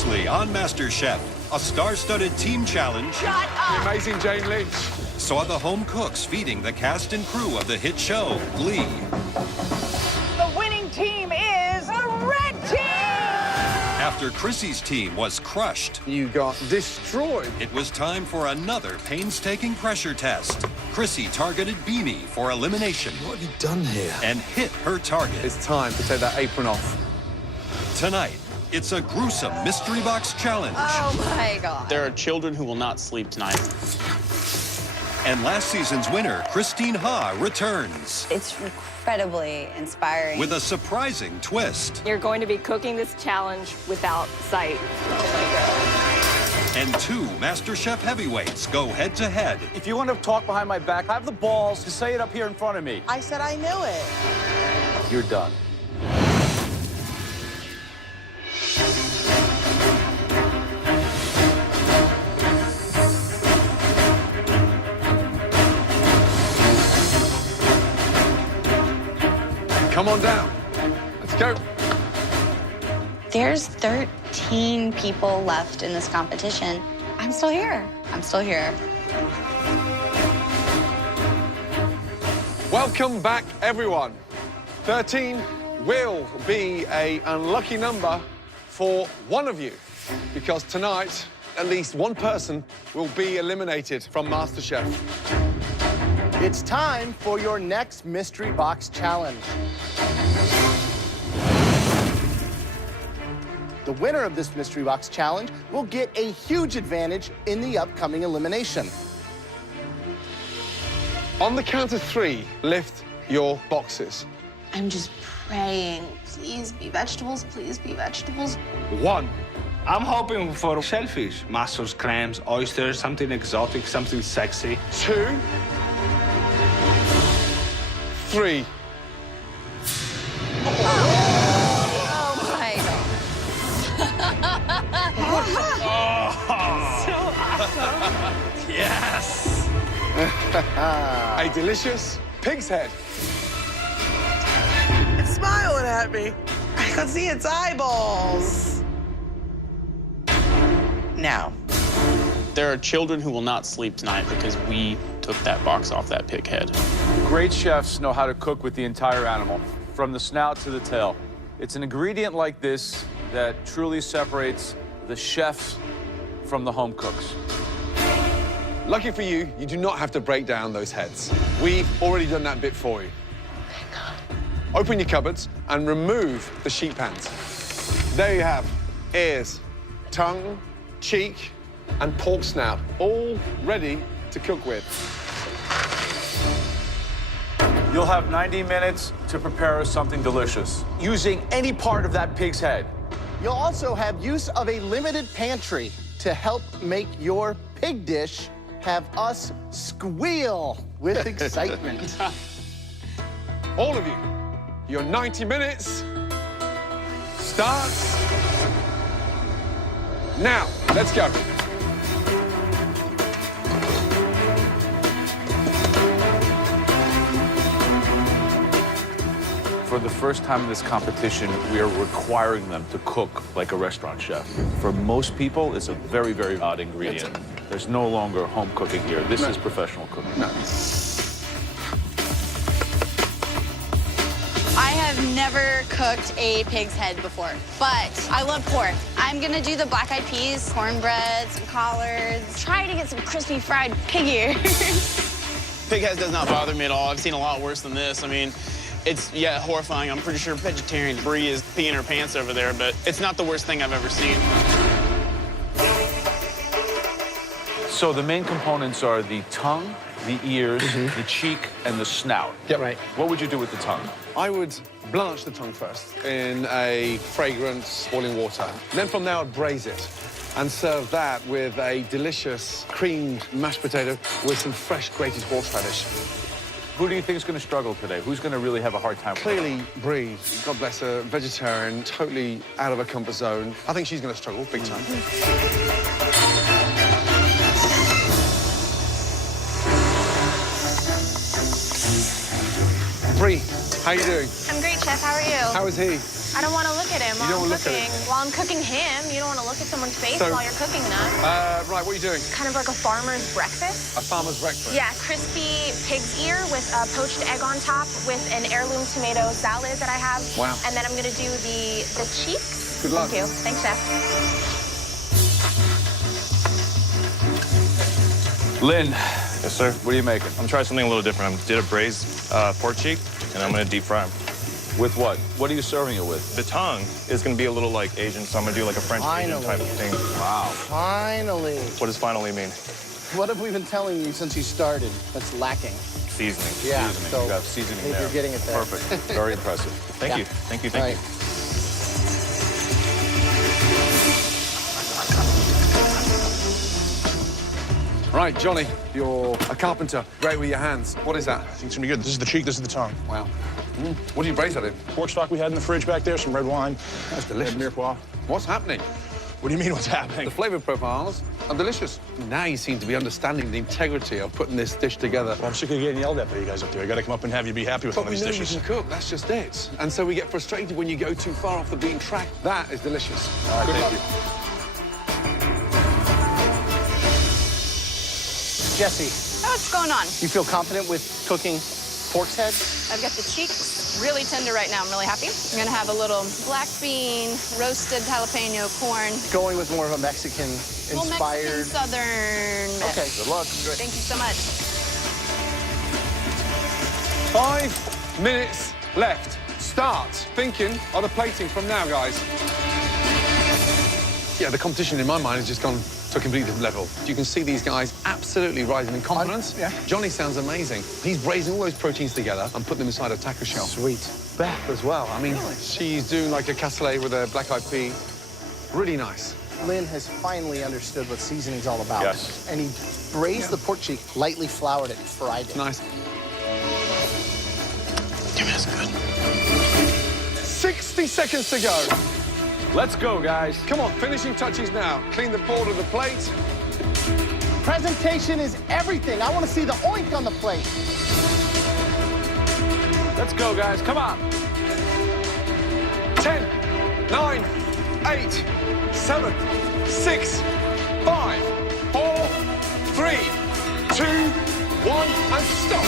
Previously on MasterChef, a star-studded team challenge The amazing Jane Lynch. saw the home cooks feeding the cast and crew of the hit show, Glee. The winning team is the red team! After Krissi's team was crushed, You got destroyed. it was time for another painstaking pressure test. Krissi targeted Beanie for elimination What have you done here? and hit her target. It's time to take that apron off. Tonight, it's a gruesome mystery box challenge. Oh my God. There are children who will not sleep tonight. And last season's winner, Christine Ha, returns It's incredibly inspiring. with a surprising twist. You're going to be cooking this challenge without sight. And two MasterChef heavyweights go head-to-head. If you want to talk behind my back, have the balls to say it up here in front of me. I said I knew it. You're done. Come on down. Let's go. There's 13 people left in this competition. I'm still here. I'm still here. Welcome back, everyone. 13 will be an unlucky number for one of you, because tonight, at least one person will be eliminated from MasterChef. It's time for your next mystery box challenge. The winner of this mystery box challenge will get a huge advantage in the upcoming elimination. On the count of three, lift your boxes. I'm just praying. Please be vegetables, please be vegetables. 1, I'm hoping for shellfish, mussels, clams, oysters, something exotic, something sexy. 2, 3. Oh my God. Yes! A delicious pig's head. It's smiling at me. I can see its eyeballs. Now, There are children who will not sleep tonight because we took that box off that pig head. Great chefs know how to cook with the entire animal, from the snout to the tail. It's an ingredient like this that truly separates the chefs from the home cooks. Lucky for you, you do not have to break down those heads. We've already done that bit for you. Open your cupboards and remove the sheet pans. There you have ears, tongue, cheek, and pork snout, all ready to cook with. You'll have 90 minutes to prepare us something delicious, using any part of that pig's head. You'll also have use of a limited pantry to help make your pig dish have us squeal with excitement. All of you, your 90 minutes starts now. Let's go. For the first time in this competition, we are requiring them to cook like a restaurant chef. For most people, it's a very, very odd ingredient. There's no longer home cooking here. This is professional cooking. I have never cooked a pig's head before, but I love pork. I'm gonna do the black-eyed peas, cornbread, some collards, try to get some crispy fried pig ears. Pig head does not bother me at all. I've seen a lot worse than this. I mean, it's, yeah, horrifying. I'm pretty sure vegetarian Brie is peeing her pants over there, but it's not the worst thing I've ever seen. So the main components are the tongue, the ears, the cheek, and the snout. Yep. Right. What would you do with the tongue? I would blanch the tongue first in a fragrant boiling water. Then from there, I'd braise it and serve that with a delicious creamed mashed potato with some fresh grated horseradish. Who do you think is going to struggle today? Who's going to really have a hard time? Clearly, Brie, God bless her, vegetarian, totally out of her comfort zone. I think she's going to struggle big time. Brie, how you doing? I'm great, Chef. How are you? How is he? I don't want to look at him You don't while I'm wanna look at cooking. him. While I'm cooking him, you don't want to look at someone's face So- while you're cooking them. Right, what are you doing? Kind of like a farmer's breakfast. A farmer's breakfast. Yeah, crispy pig's ear with a poached egg on top with an heirloom tomato salad that I have. Wow. And then I'm gonna do the cheeks. Good luck. Thank you. Thanks, Chef. Lynn, Yes, sir. what are you making? I'm trying something a little different. I did a braised pork cheek, and I'm gonna deep fry them. With what? What are you serving it with? The tongue is gonna be a little like Asian, so I'm gonna do like a French Asian type of thing. Wow. Finally. What does finally mean? What have we been telling you since you started that's lacking? Seasoning. Yeah, Seasoning. so You got seasoning I think there. you're getting it there. Perfect. Very impressive. Thank Yeah. you. Thank you. All Thank right. you. Right, Johnny, you're a carpenter. Great with your hands. What is that? I think it's gonna be good. This is the cheek, this is the tongue. Wow. What do you braise that in? Pork stock we had in the fridge back there, some red wine. That's delicious. Mirepoix. What's happening? What do you mean, what's happening? The flavor profiles are delicious. Now you seem to be understanding the integrity of putting this dish together. Well, I'm sick of getting yelled at by you guys up there. I gotta come up and have you be happy with But one of we these know dishes. you can cook, that's just it. And so we get frustrated when you go too far off the beaten track. That is delicious. All right, Good thank luck. you. Jesse, What's going on? you feel confident with cooking pork's head? I've got the cheeks really tender right now. I'm really happy. I'm gonna have a little black bean, roasted jalapeno corn. Going with more of a Well, Mexican-inspired... Mexican Southern. Okay. Good luck. Thank you so much. 5 minutes left. Start thinking of the plating from now, guys. Yeah, the competition in my mind has just gone to a completely different level. You can see these guys absolutely rising in confidence. Yeah. Johnny sounds amazing. He's braising all those proteins together and putting them inside a taco shell. Sweet. Beth as well. I mean, she's doing like a cassoulet with a black-eyed pea. Really nice. Lynn has finally understood what seasoning's all about. Yes. And he braised the pork cheek, lightly floured it, and fried it. Nice. Damn it, that's good. 60 seconds to go. Let's go, guys. Come on, finishing touches now. Clean the board of the plate. Presentation is everything. I want to see the oink on the plate. Let's go, guys. Come on. 10, 9, 8, 7, 6, 5, 4, 3, 2, 1, and stop.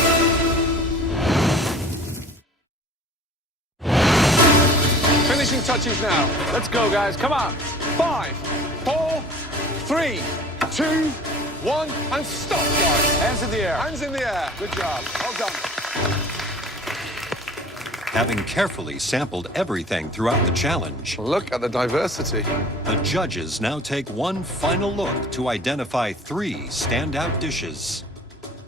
Finishing touches now. Let's go, guys. Come on. 5, 4, 3, 2, 1, and stop, guys. Hands in the air. Hands in the air. Good job. Well done. Having carefully sampled everything throughout the challenge, Look at the diversity. the judges now take one final look to identify 3 standout dishes.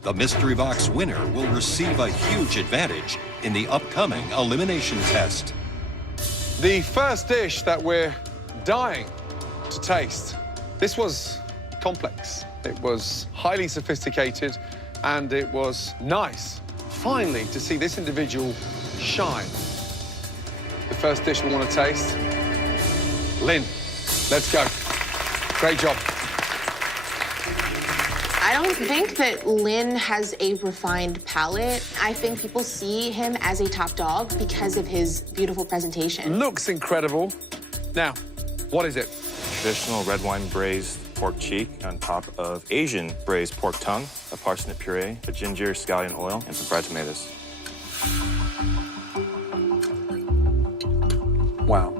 The mystery box winner will receive a huge advantage in the upcoming elimination test. The first dish that we're dying to taste. This was complex. It was highly sophisticated, and it was nice, finally, to see this individual shine. The first dish we want to taste. Lynn, let's go. Great job. I don't think that Lynn has a refined palate. I think people see him as a top dog because of his beautiful presentation. Looks incredible. Now, what is it? Traditional red wine braised pork cheek on top of Asian braised pork tongue, a parsnip puree, a ginger scallion oil, and some fried tomatoes. Wow.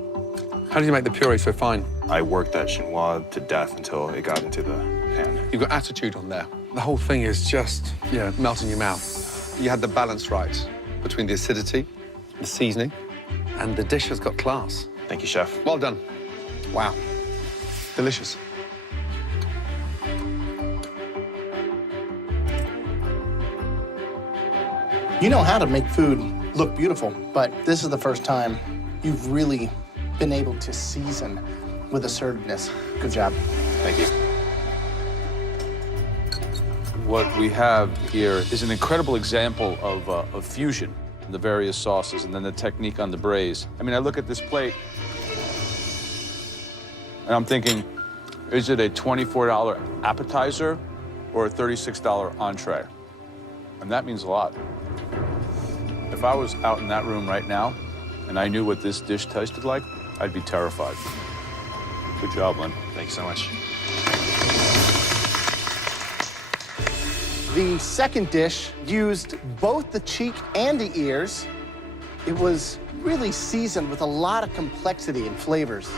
How did you make the puree so fine? I worked that chinois to death until it got into the pan. You've got attitude on there. The whole thing is just, melt in your mouth. You had the balance right between the acidity, the seasoning, and the dish has got class. Thank you, chef. Well done. Wow. Delicious. You know how to make food look beautiful, but this is the first time you've really been able to season with assertiveness. Good job. Thank you. What we have here is an incredible example of fusion, the various sauces, and then the technique on the braise. I mean, I look at this plate, and I'm thinking, is it a $24 appetizer or a $36 entree? And that means a lot. If I was out in that room right now, and I knew what this dish tasted like, I'd be terrified. Good job, Lynn. Thank you so much. The second dish used both the cheek and the ears. It was really seasoned with a lot of complexity and flavors.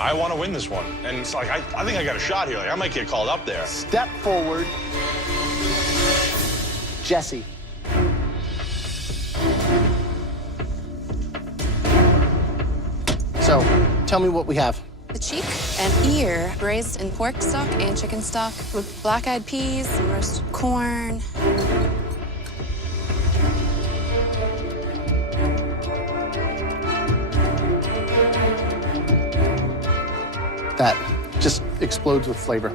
I want to win this one. And it's like, I think I got a shot here. Like, I might get called up there. Step forward. Jessie. So, tell me what we have. The cheek and ear braised in pork stock and chicken stock with black-eyed peas, roasted corn. That just explodes with flavor.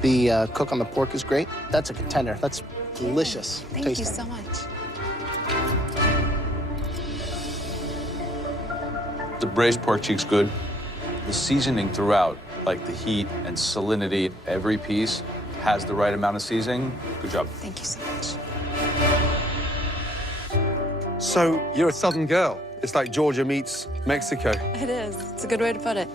The cook on the pork is great. That's a contender. That's delicious. Thank you so much. The braised pork cheek's good. The seasoning throughout, like the heat and salinity, every piece has the right amount of seasoning. Good job. Thank you so much. So you're a Southern girl. It's like Georgia meets Mexico. It is. It's a good way to put it.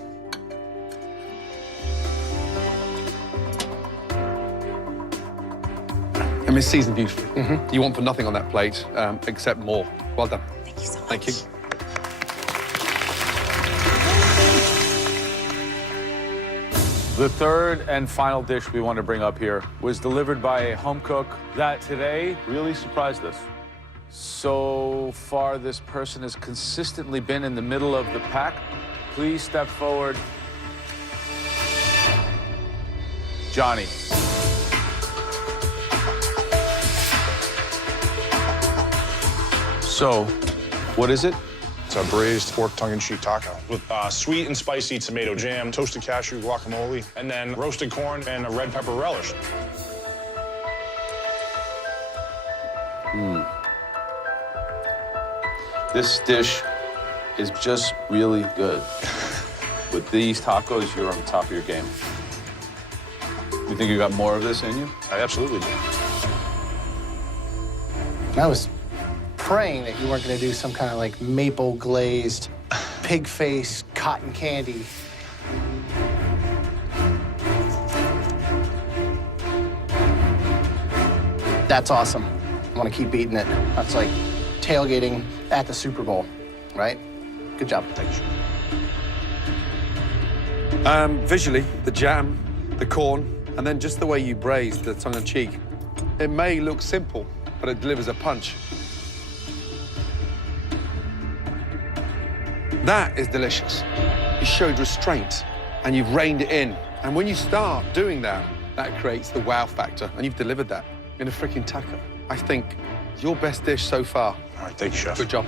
I mean, it's seasoned beautifully. You want for nothing on that plate, except more. Well done. Thank you so much. Thank you. The third and final dish we want to bring up here was delivered by a home cook that today really surprised us. So far, this person has consistently been in the middle of the pack. Please step forward. Jonny. So, what is it? It's a braised pork tongue-in-cheek taco with sweet and spicy tomato jam, toasted cashew guacamole, and then roasted corn and a red pepper relish. This dish is just really good. With these tacos, you're on top of your game. You think you got more of this in you? I absolutely do. I was praying that you weren't going to do some kind of like maple glazed pig face cotton candy. That's awesome. I want to keep eating it. That's like tailgating at the Super Bowl, right? Good job. Thank you. Visually, the jam, the corn, and then just the way you braised the tongue-in-cheek. It may look simple, but it delivers a punch. That is delicious. You showed restraint, and you've reined it in. And when you start doing that, that creates the wow factor, and you've delivered that in a freaking taco. I think your best dish so far. All right, thank you, Chef. Good job.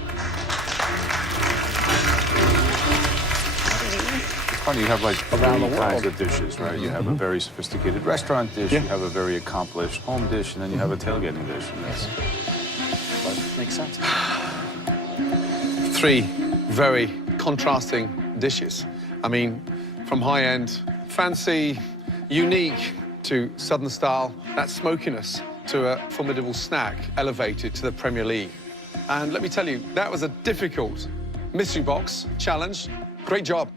It's funny, you have like Around the three kinds world. of dishes, right? You have a very sophisticated restaurant dish, you have a very accomplished home dish, and then you have a tailgating dish. And that's... Makes sense. Three very contrasting dishes. I mean, from high-end, fancy, unique, to Southern style, that smokiness to a formidable snack elevated to the Premier League. And let me tell you, that was a difficult mystery box challenge. Great job.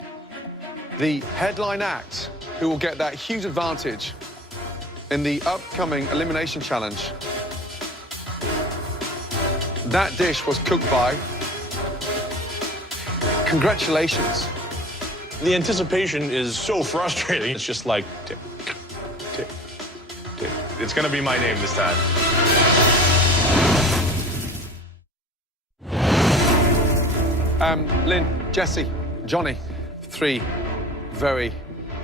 The headline act, who will get that huge advantage in the upcoming Elimination Challenge. That dish was cooked by... Congratulations. The anticipation is so frustrating. It's just like, tick, tick, tick. It's gonna be my name this time. Lynn, Jessie, Jonny, three very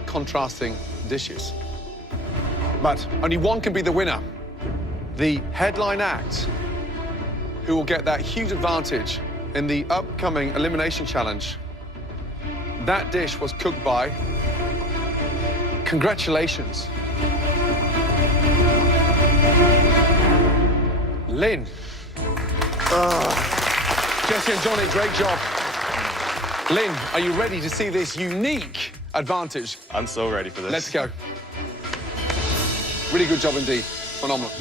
contrasting dishes. But only one can be the winner. The headline act, who will get that huge advantage in the upcoming Elimination Challenge. That dish was cooked by... Congratulations. Lynn. Jessie and Jonny, great job. Lynn, are you ready to see this unique advantage? I'm so ready for this. Let's go. Really good job indeed. Phenomenal.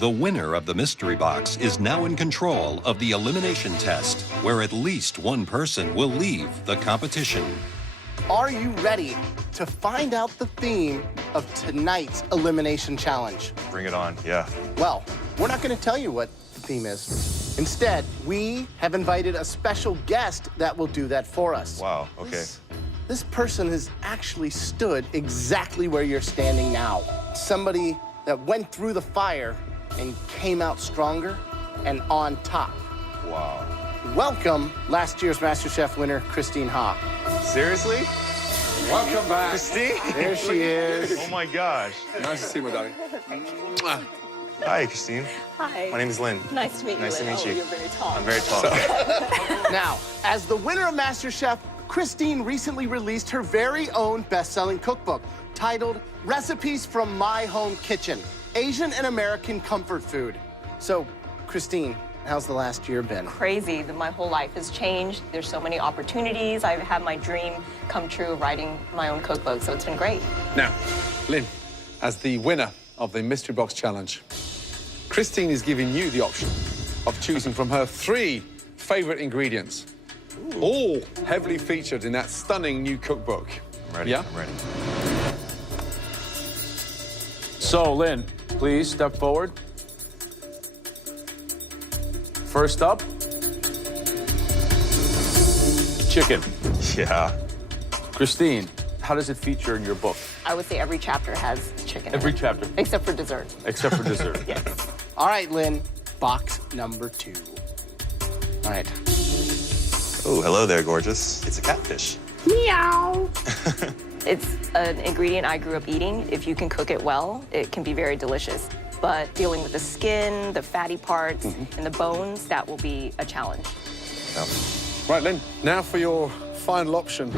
The winner of the mystery box is now in control of the elimination test, where at least one person will leave the competition. Are you ready to find out the theme of tonight's elimination challenge? Bring it on, yeah. Well, we're not going to tell you what the theme is. Instead, we have invited a special guest that will do that for us. Wow, okay. This person has actually stood exactly where you're standing now. Somebody that went through the fire and came out stronger and on top. Wow. Welcome, last year's MasterChef winner, Krissi Ha. Seriously? Welcome back. Krissi? There she is. Oh my gosh. Nice to see you, my darling. Hi, Christine. Hi. My name is Lynn. Nice to meet you. Nice to meet you. You're very tall. I'm very tall. Now, as the winner of MasterChef, Christine recently released her very own best-selling cookbook titled Recipes from My Home Kitchen, Asian and American Comfort Food. So, Christine, how's the last year been? Crazy. My whole life has changed. There's so many opportunities. I've had my dream come true writing my own cookbook, so it's been great. Now, Lynn, as the winner of the Mystery Box Challenge, Christine is giving you the option of choosing from her 3 favorite ingredients, all heavily featured in that stunning new cookbook. I'm ready, Yeah? I'm ready. So, Lynn, please step forward. First up, chicken. Yeah. Christine, how does it feature in your book? I would say every chapter has chicken. Every in it, chapter. except for dessert. Except for dessert. Yes. All right, Lynn, box number 2. All right. Oh, hello there, gorgeous. It's a catfish. Meow. It's an ingredient I grew up eating. If you can cook it well, it can be very delicious. But dealing with the skin, the fatty parts, and the bones, that will be a challenge. Yeah. Right, Lynn, now for your final option.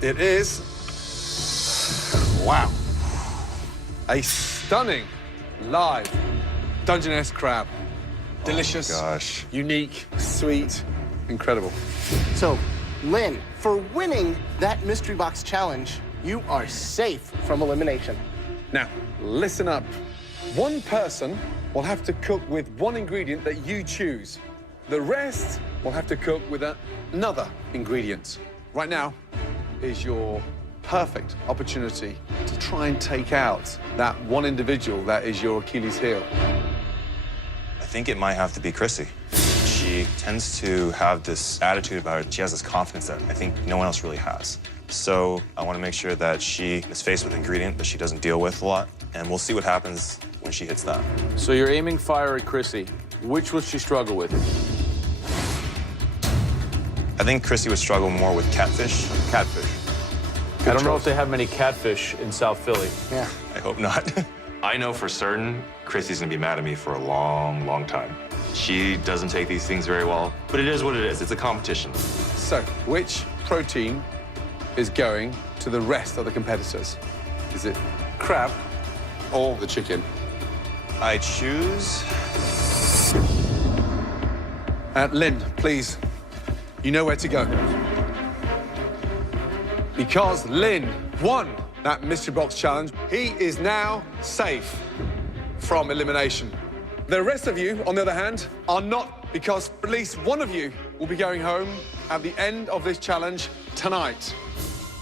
It is, wow, a stunning live Dungeness crab. Delicious, gosh. unique, sweet, incredible. So, Lynn, for winning that Mystery Box Challenge, you are safe from elimination. Now, listen up. One person will have to cook with one ingredient that you choose. The rest will have to cook with another ingredient. Right now is your perfect opportunity to try and take out that one individual that is your Achilles heel. I think it might have to be Krissi. She tends to have this attitude about her. She has this confidence that I think no one else really has. So I want to make sure that she is faced with an ingredient that she doesn't deal with a lot, and we'll see what happens when she hits that. So you're aiming fire at Krissi. Which will she struggle with? I think Krissi would struggle more with catfish. Catfish. I don't know if they have many catfish in South Philly. Yeah. I hope not. I know for certain Krissi's gonna be mad at me for a long, long time. She doesn't take these things very well, but it is what it is. It's a competition. So, which protein is going to the rest of the competitors? Is it crab or the chicken? I choose... Lynn, please, you know where to go. Because Lynn won that Mystery Box Challenge, he is now safe from elimination. The rest of you, on the other hand, are not, because at least one of you will be going home at the end of this challenge tonight.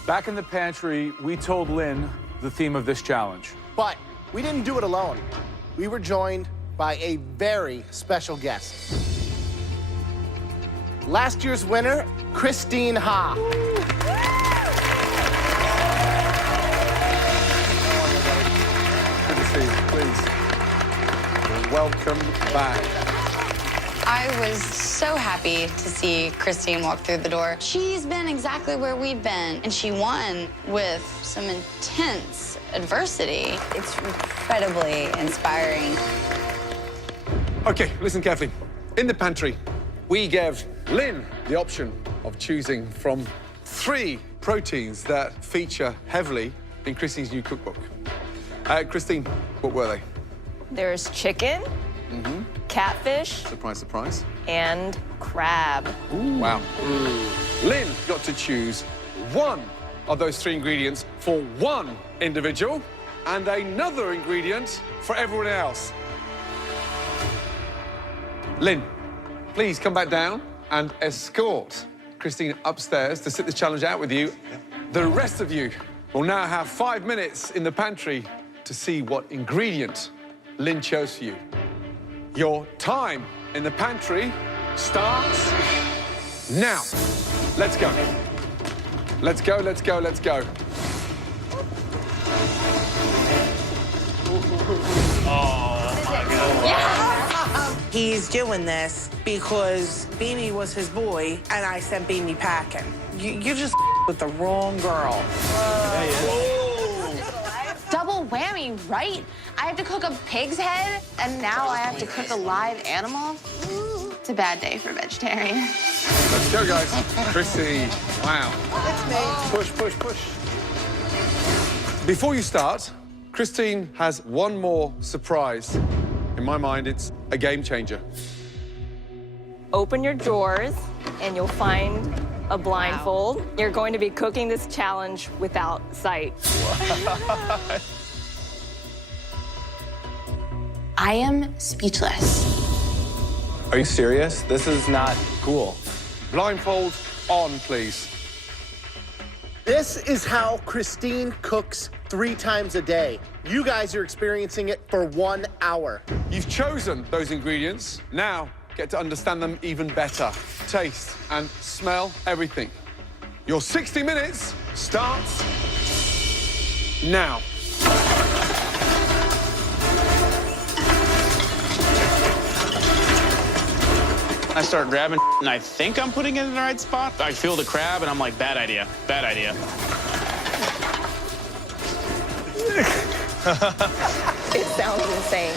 Back in the pantry, we told Lynn the theme of this challenge. But we didn't do it alone. We were joined by a very special guest. Last year's winner, Krissi Ha. Good to see you, please. Welcome back. I was so happy to see Christine walk through the door. She's been exactly where we've been, and she won with some intense adversity. It's incredibly inspiring. Okay, listen carefully. In the pantry, we gave Lynn the option of choosing from 3 proteins that feature heavily in Christine's new cookbook. Christine, what were they? There's chicken, catfish, Surprise, surprise. and crab. Wow. Lynn got to choose one of those 3 ingredients for one individual. and another ingredient for everyone else. Lynn, please come back down and escort Christine upstairs to sit the challenge out with you. The rest of you will now have 5 minutes in the pantry to see what ingredient Lynn chose for you. Your time in the pantry starts now. Let's go. Let's go, let's go, let's go. He's doing this because Beanie was his boy, and I sent Beanie packing. You just with the wrong girl. Double whammy, right? I have to cook a pig's head, and now I have to cook a live animal. It's a bad day for vegetarian. Let's go, guys. Krissi, wow. It's me. Push, push, push. Before you start, Christine has one more surprise. In my mind, it's a game changer. Open your drawers, and you'll find a blindfold. Wow. You're going to be cooking this challenge without sight. I am speechless. Are you serious? This is not cool. Blindfold on, please. This is how Christine cooks 3 times a day. You guys are experiencing it for 1 hour. You've chosen those ingredients. Now, get to understand them even better. Taste and smell everything. Your 60 minutes starts now. I start grabbing and I think I'm putting it in the right spot. I feel the crab and I'm like, bad idea, bad idea. It sounds insane.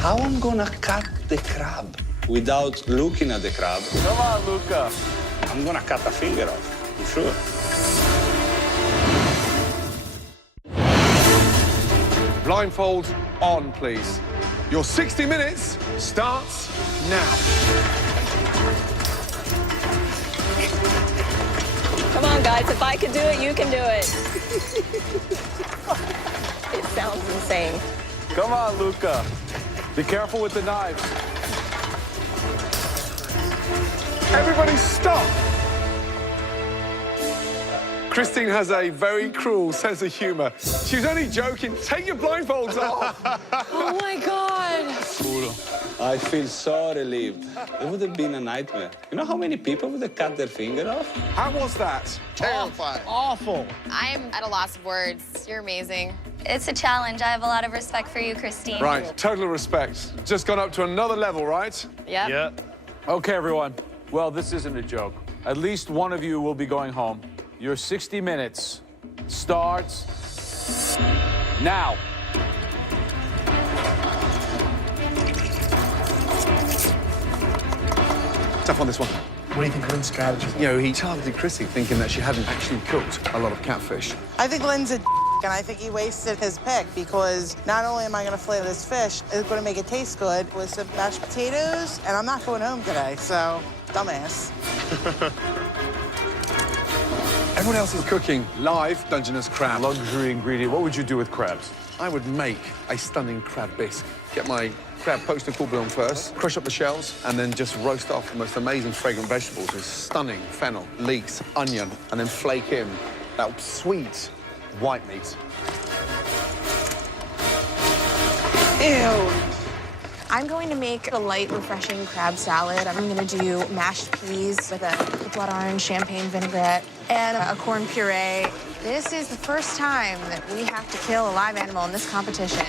How I'm gonna cut the crab without looking at the crab? Come on, Luca. I'm gonna cut a finger off, I'm sure. Blindfold on, please. Your 60 minutes starts now. Come on, guys. If I can do it, you can do it. It sounds insane. Come on, Luca. Be careful with the knives. Everybody stop! Christine has a very cruel sense of humor. She was only joking. Take your blindfolds off. Oh, my God. I feel so relieved. It would have been a nightmare. You know how many people would have cut their finger off? How was that? Terrifying. Awful. I'm at a loss of words. You're amazing. It's a challenge. I have a lot of respect for you, Christine. Right, total respect. Just gone up to another level, right? Yep. Yeah. Okay, everyone. Well, this isn't a joke. At least one of you will be going home. Your 60 minutes starts now. Tough on this one. What do you think of Lynn's strategy? You know, he targeted Krissi thinking that she hadn't actually cooked a lot of catfish. I think Lynn's a and I think he wasted his pick because not only am I going to flavor this fish, it's going to make it taste good with some mashed potatoes, and I'm not going home today, so dumbass. Everyone else is cooking live Dungeness crab. Luxury ingredient. What would you do with crabs? I would make a stunning crab bisque. Get my crab poached in courgouillon first, crush up the shells, and then just roast off the most amazing fragrant vegetables with stunning fennel, leeks, onion, and then flake in that sweet white meat. Ew. I'm going to make a light, refreshing crab salad. I'm going to do mashed peas with a blood orange champagne vinaigrette and a corn puree. This is the first time that we have to kill a live animal in this competition.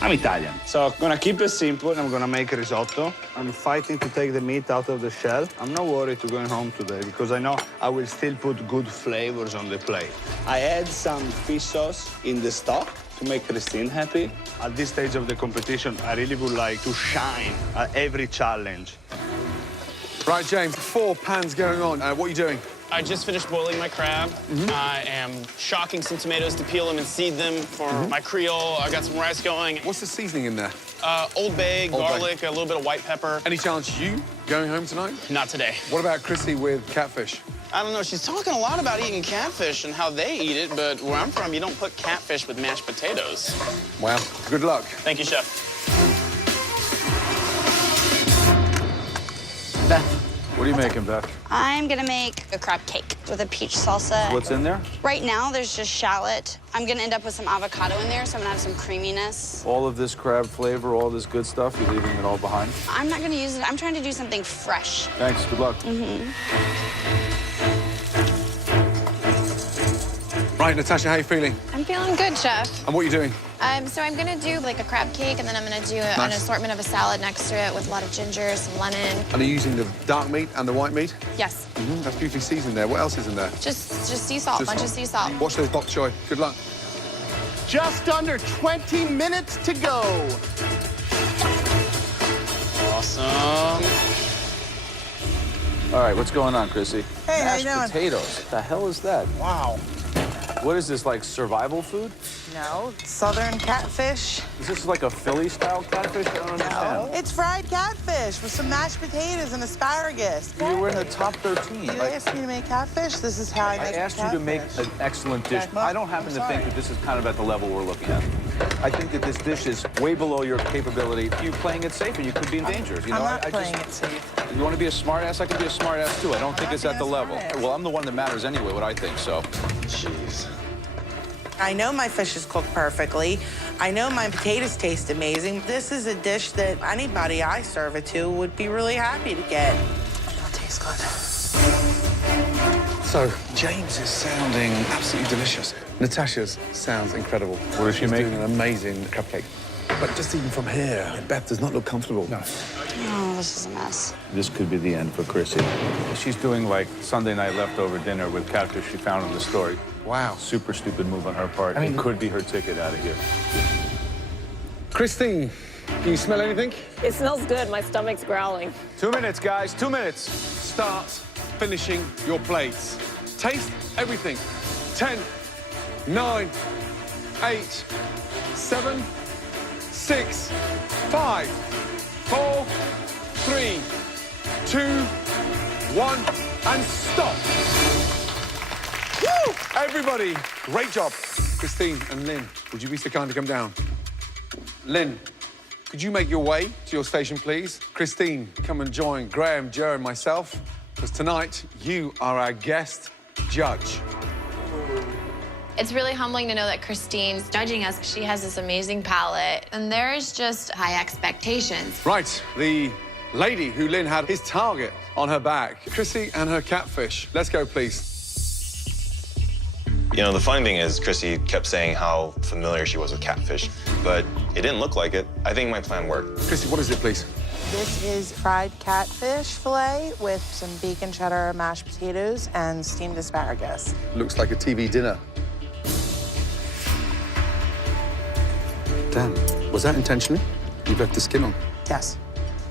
I'm Italian, so I'm gonna keep it simple and I'm gonna make a risotto. I'm fighting to take the meat out of the shell. I'm not worried to going home today because I know I will still put good flavors on the plate. I add some fish sauce in the stock to make Christine happy. At this stage of the competition, I really would like to shine at every challenge. Right, James, 4 pans going on. What are you doing? I just finished boiling my crab. I am shocking some tomatoes to peel them and seed them for my Creole. I got some rice going. What's the seasoning in there? Old Bay, garlic, a little bit of white pepper. Any chance you going home tonight? Not today. What about Krissi with catfish? I don't know. She's talking a lot about eating catfish and how they eat it, but where I'm from, you don't put catfish with mashed potatoes. Well, good luck. Thank you, Chef. Beth. What are you making, Beth? I'm gonna make a crab cake with a peach salsa. What's in there? Right now, there's just shallot. I'm gonna end up with some avocado in there, so I'm gonna have some creaminess. All of this crab flavor, all this good stuff, you're leaving it all behind? I'm not gonna use it. I'm trying to do something fresh. Thanks, good luck. Right, Natasha, how are you feeling? I'm feeling good, Chef. And what are you doing? So I'm gonna do like a crab cake, and then I'm gonna do an assortment of a salad next to it with a lot of ginger, some lemon. Are you using the dark meat and the white meat? Yes. That's beautifully seasoned there. What else is in there? Just sea salt, a bunch of sea salt. Watch those bok choy. Good luck. Just under 20 minutes to go. Awesome. All right, what's going on, Krissi? Hey, how you doing? Mashed potatoes. What the hell is that? Wow. What is this, like survival food? No, southern catfish. Is this like a Philly-style catfish? I don't understand. It's fried catfish with some mashed potatoes and asparagus. You were in the top 13. You asked me to make catfish. This is how I make I asked you to make an excellent dish. I don't happen to think that this is kind of at the level we're looking at. I think that this dish is way below your capability. You're playing it safe, and you could be in danger. You know, I'm not playing it safe. You want to be a smart ass? I can be a smart ass too. I don't think it's at the level. Well, I'm the one that matters anyway. What I think. So. Jeez. I know my fish is cooked perfectly. I know my potatoes taste amazing. This is a dish that anybody I serve it to would be really happy to get. It'll taste good. So, James is sounding absolutely delicious. Natasha's sounds incredible. What does she make? She's doing an amazing cupcake. But just even from here, Beth does not look comfortable. No. Oh, this is a mess. This could be the end for Krissi. She's doing like Sunday night leftover dinner with catfish she found in the store. Wow. Super stupid move on her part. It could be her ticket out of here. Christine, can you smell anything? It smells good. My stomach's growling. 2 minutes, guys. 2 minutes. Start finishing your plates. Taste everything. 10, 9, 8, 7, 6, 5, 4, 3, 2, 1, and stop. Woo! Everybody, great job. Christine and Lynn, would you be so kind to come down? Lynn, could you make your way to your station, please? Christine, come and join Graham, Joe, and myself, because tonight you are our guest judge. It's really humbling to know that Christine's judging us. She has this amazing palate, and there's just high expectations. Right, the lady who Lynn had his target on her back, Krissi and her catfish. Let's go, please. You know, the funny thing is, Krissi kept saying how familiar she was with catfish, but it didn't look like it. I think my plan worked. Krissi, what is it, please? This is fried catfish fillet with some bacon cheddar mashed potatoes and steamed asparagus. Looks like a TV dinner. Damn, was that intentional? You've left the skin on? Yes.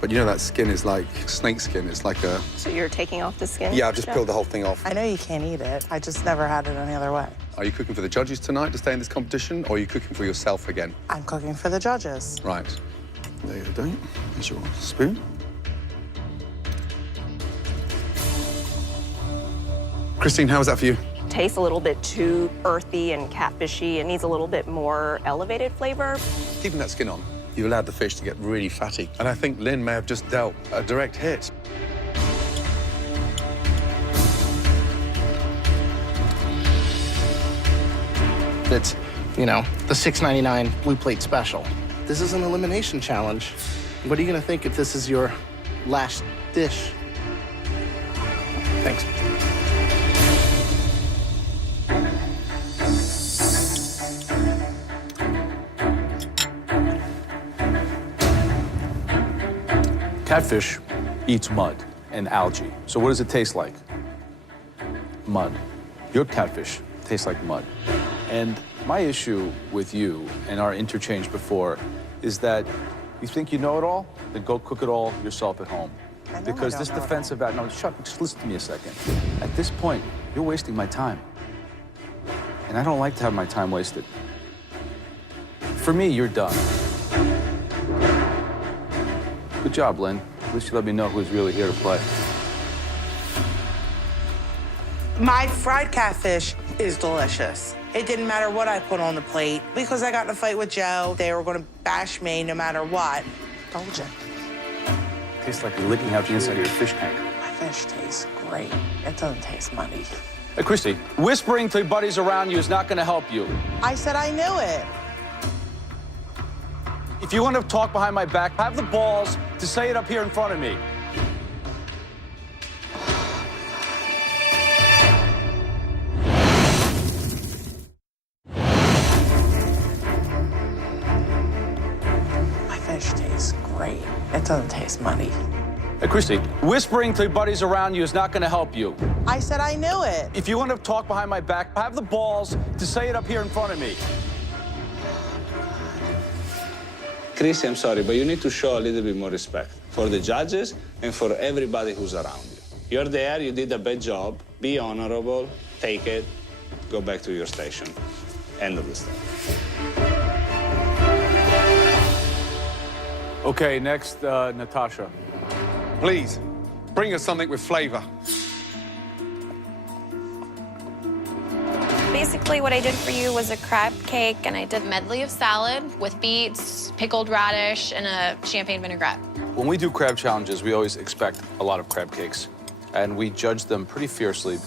But you know that skin is like snake skin. It's like a... So you're taking off the skin? Yeah, I've just peeled the whole thing off. I know you can't eat it. I just never had it any other way. Are you cooking for the judges tonight to stay in this competition, or are you cooking for yourself again? I'm cooking for the judges. Right. There you go. Here's your spoon. Christine, how was that for you? Tastes a little bit too earthy and catfishy. It needs a little bit more elevated flavor. Keeping that skin on, you allowed the fish to get really fatty. And I think Lynn may have just dealt a direct hit. It's, you know, the $6.99 Blue Plate Special. This is an elimination challenge. What are you gonna think if this is your last dish? Thanks. Catfish eats mud and algae. So what does it taste like? Mud. Your catfish tastes like mud. And my issue with you and our interchange before is that you think you know it all, then go cook it all yourself at home. I because this defensive no, just listen to me a second. At this point, you're wasting my time. And I don't like to have my time wasted. For me, you're done. Good job, Lynn. At least you let me know who's really here to play. My fried catfish is delicious. It didn't matter what I put on the plate because I got in a fight with Joe. They were going to bash me no matter what. Told you. Tastes like you're licking out the inside of your fish tank. My fish tastes great. It doesn't taste muddy. Hey, Krissi, whispering to buddies around you is not going to help you. I said I knew it. If you want to talk behind my back, have the balls to say it up here in front of me. My fish tastes great. It doesn't taste muddy. Hey, Krissi, whispering to buddies around you is not going to help you. I said I knew it. If you want to talk behind my back, have the balls to say it up here in front of me. Krissi, I'm sorry, but you need to show a little bit more respect for the judges and for everybody who's around you. You're there, you did a bad job. Be honorable, take it, go back to your station. End of the story. Okay, next, Natasha. Please, bring us something with flavor. Basically, what I did for you was a crab cake, and I did a medley of salad with beets, pickled radish, and a champagne vinaigrette. When we do crab challenges, we always expect a lot of crab cakes, and we judge them pretty fiercely.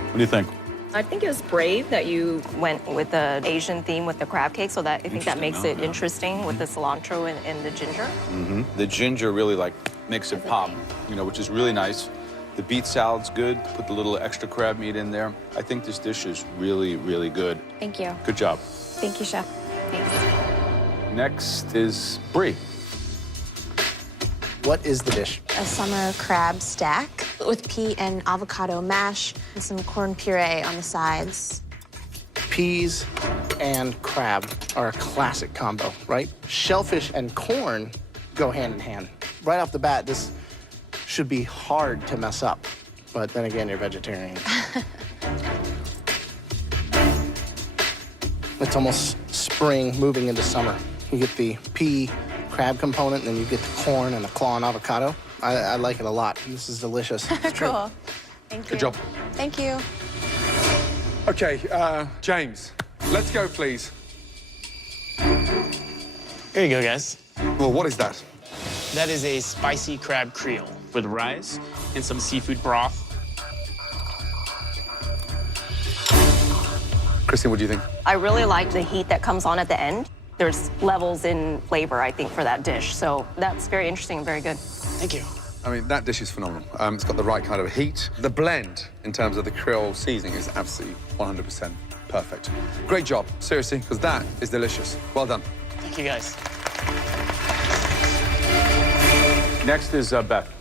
What do you think? I think it was brave that you went with the Asian theme with the crab cake, so that I think that makes it interesting with the cilantro and the ginger. Mm-hmm. The ginger really makes it pop, which is really nice. The beet salad's good. Put the little extra crab meat in there. I think this dish is really, really good. Thank you. Good job. Thank you, Chef. Thanks. Next is Brie. What is the dish? A summer crab stack with pea and avocado mash and some corn puree on the sides. Peas and crab are a classic combo, right? Shellfish and corn go hand in hand. Right off the bat, this should be hard to mess up. But then again, you're vegetarian. It's almost spring moving into summer. You get the pea crab component, and then you get the corn and the claw and avocado. I like it a lot. This is delicious. It's true. Cool. Thank you. Good job. Thank you. Okay, James, let's go, please. Here you go, guys. Well, what is that? That is a spicy crab creole with rice and some seafood broth. Krissi, what do you think? I really like the heat that comes on at the end. There's levels in flavor, I think, for that dish. So that's very interesting and very good. Thank you. I mean, that dish is phenomenal. It's got the right kind of heat. The blend, in terms of the Creole seasoning, is absolutely 100% perfect. Great job, seriously, because that is delicious. Well done. Thank you, guys. Next is Beth.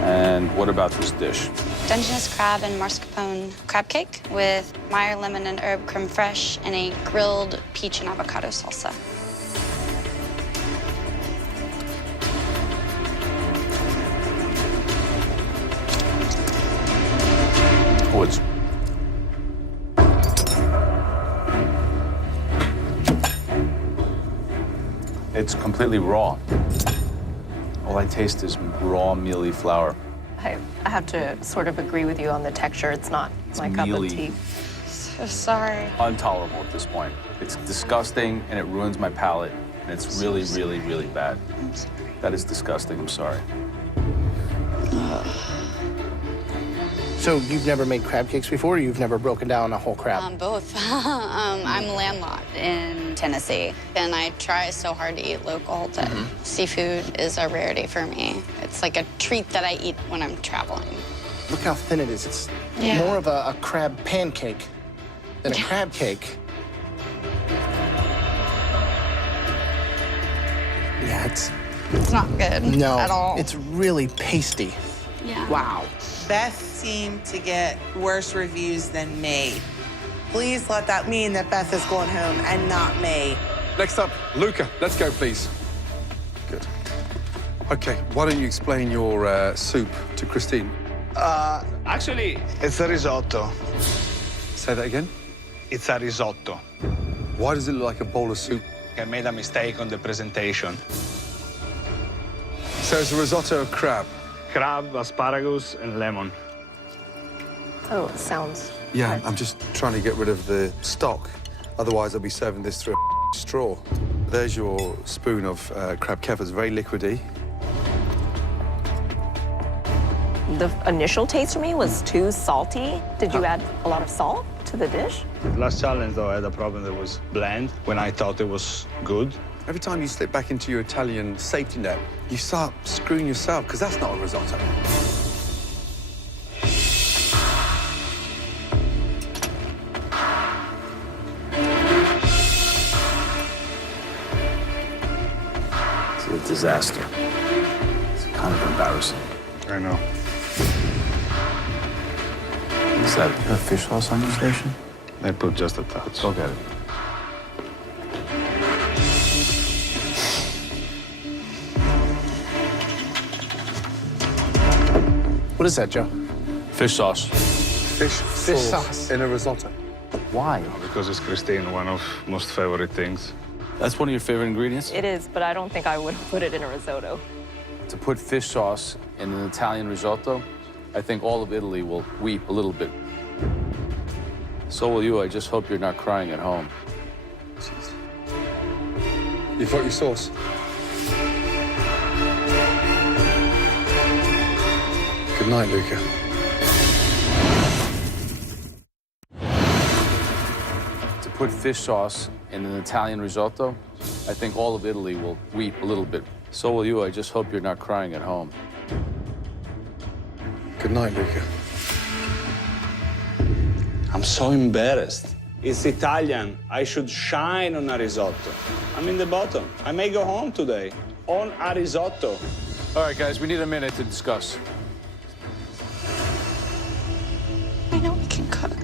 And what about this dish? Dungeness crab and mascarpone crab cake with Meyer lemon and herb creme fraiche and a grilled peach and avocado salsa. Oh, it's completely raw. All I taste is raw, mealy flour. I have to sort of agree with you on the texture. It's not my cup of tea. So sorry. Intolerable at this point. It's disgusting, and it ruins my palate, and it's really, really, really bad. That is disgusting. I'm sorry. So you've never made crab cakes before, or you've never broken down a whole crab? Both. I'm landlocked in Tennessee, and I try so hard to eat local that seafood is a rarity for me. It's like a treat that I eat when I'm traveling. Look how thin it is. It's more of a crab pancake than a crab cake. Yeah, It's not good at all. It's really pasty. Yeah. Wow. Beth seemed to get worse reviews than me. Please let that mean that Beth is going home and not me. Next up, Luca. Let's go, please. Good. Okay, why don't you explain your soup to Christine? Actually, it's a risotto. Say that again? It's a risotto. Why does it look like a bowl of soup? I made a mistake on the presentation. So it's a risotto of crab. Crab, asparagus, and lemon. Oh, it sounds Yeah, good. I'm just trying to get rid of the stock. Otherwise, I'll be serving this through a straw. There's your spoon of crab keffers, very liquidy. The initial taste for me was too salty. Did you add a lot of salt to the dish? Last challenge, though, I had a problem that was bland when I thought it was good. Every time you slip back into your Italian safety net, you start screwing yourself, because that's not a risotto. It's a disaster. It's kind of embarrassing. I know. Is that a fish sauce on your station? I put just a touch. Go get it. What is that, Joe? Fish sauce. Fish sauce in a risotto. Why? Because it's Christine, one of most favorite things. That's one of your favorite ingredients? It is, but I don't think I would put it in a risotto. To put fish sauce in an Italian risotto, I think all of Italy will weep a little bit. So will you. I just hope you're not crying at home. You've got your sauce. Good night, Luca. To put fish sauce in an Italian risotto, I think all of Italy will weep a little bit. So will you. I just hope you're not crying at home. Good night, Luca. I'm so embarrassed. It's Italian. I should shine on a risotto. I'm in the bottom. I may go home today on a risotto. All right, guys, we need a minute to discuss. I know we can cook.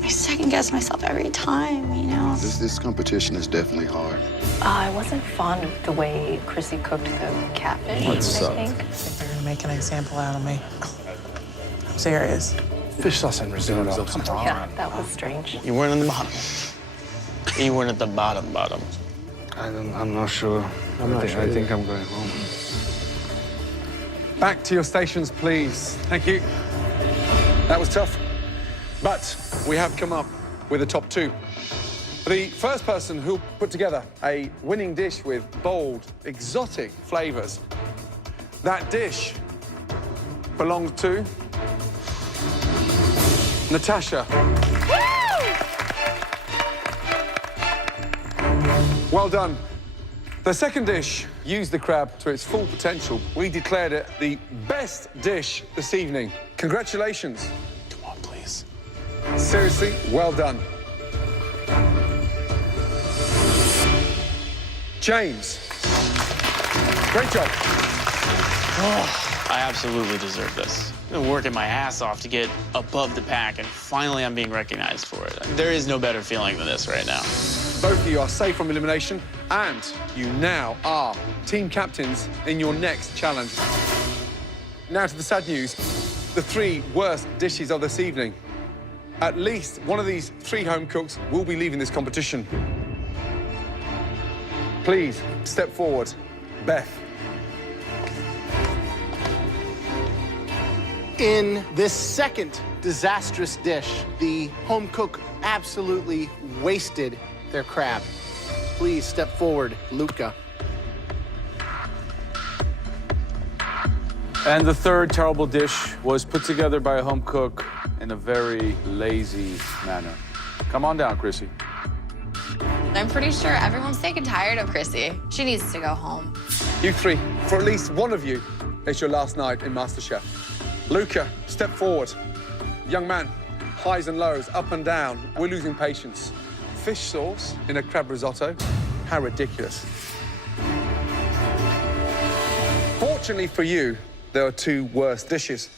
I second-guess myself every time, you know? This competition is definitely hard. I wasn't fond of the way Krissi cooked the catfish, I think. They're gonna make an example out of me. I'm serious. Fish sauce and risotto. Come on. Yeah, that was strange. You weren't on the bottom. You weren't at the bottom. I'm not sure. I think I'm going home. Back to your stations, please. Thank you. That was tough. But we have come up with a top two. The first person who put together a winning dish with bold, exotic flavors. That dish belongs to Natasha. Well done. The second dish used the crab to its full potential. We declared it the best dish this evening. Congratulations. Come on, please. Seriously, well done. James, great job. Oh, I absolutely deserve this. I've been working my ass off to get above the pack, and finally I'm being recognized for it. There is no better feeling than this right now. Both of you are safe from elimination, and you now are team captains in your next challenge. Now to the sad news, the three worst dishes of this evening. At least one of these three home cooks will be leaving this competition. Please, step forward. Beth. In this second disastrous dish, the home cook absolutely wasted their crab. Please step forward, Luca. And the third terrible dish was put together by a home cook in a very lazy manner. Come on down, Krissi. I'm pretty sure everyone's sick and tired of Krissi. She needs to go home. You three, for at least one of you, it's your last night in MasterChef. Luca, step forward. Young man, highs and lows, up and down. We're losing patience. Fish sauce in a crab risotto? How ridiculous. Fortunately for you, there are two worse dishes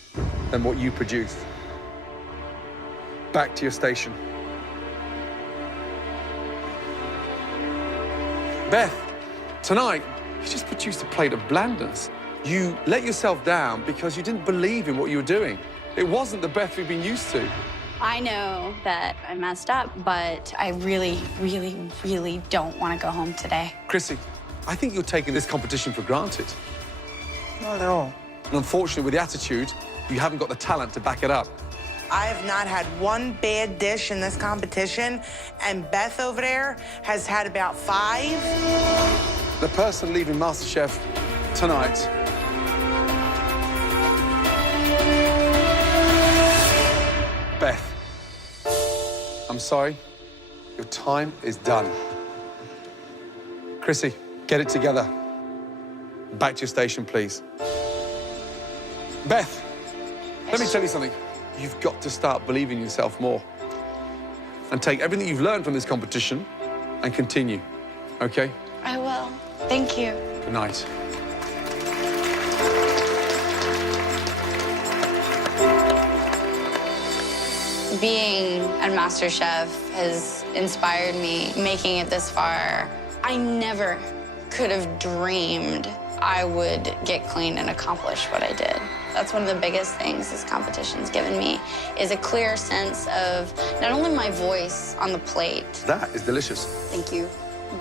than what you produced. Back to your station. Beth, tonight, you just produced a plate of blandness. You let yourself down because you didn't believe in what you were doing. It wasn't the Beth we've been used to. I know that I messed up, but I really, really, really don't want to go home today. Krissi, I think you're taking this competition for granted. Not at all. And unfortunately, with the attitude, you haven't got the talent to back it up. I have not had one bad dish in this competition, and Beth over there has had about 5. The person leaving MasterChef tonight Beth, I'm sorry. Your time is done. Krissi, get it together. Back to your station, please. Beth, let me tell you something. You've got to start believing in yourself more. And take everything you've learned from this competition and continue, okay? I will. Thank you. Good night. Being at MasterChef has inspired me, making it this far. I never could have dreamed I would get clean and accomplish what I did. That's one of the biggest things this competition's given me, is a clear sense of not only my voice on the plate. That is delicious. Thank you.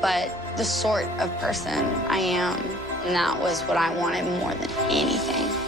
But the sort of person I am. And that was what I wanted more than anything.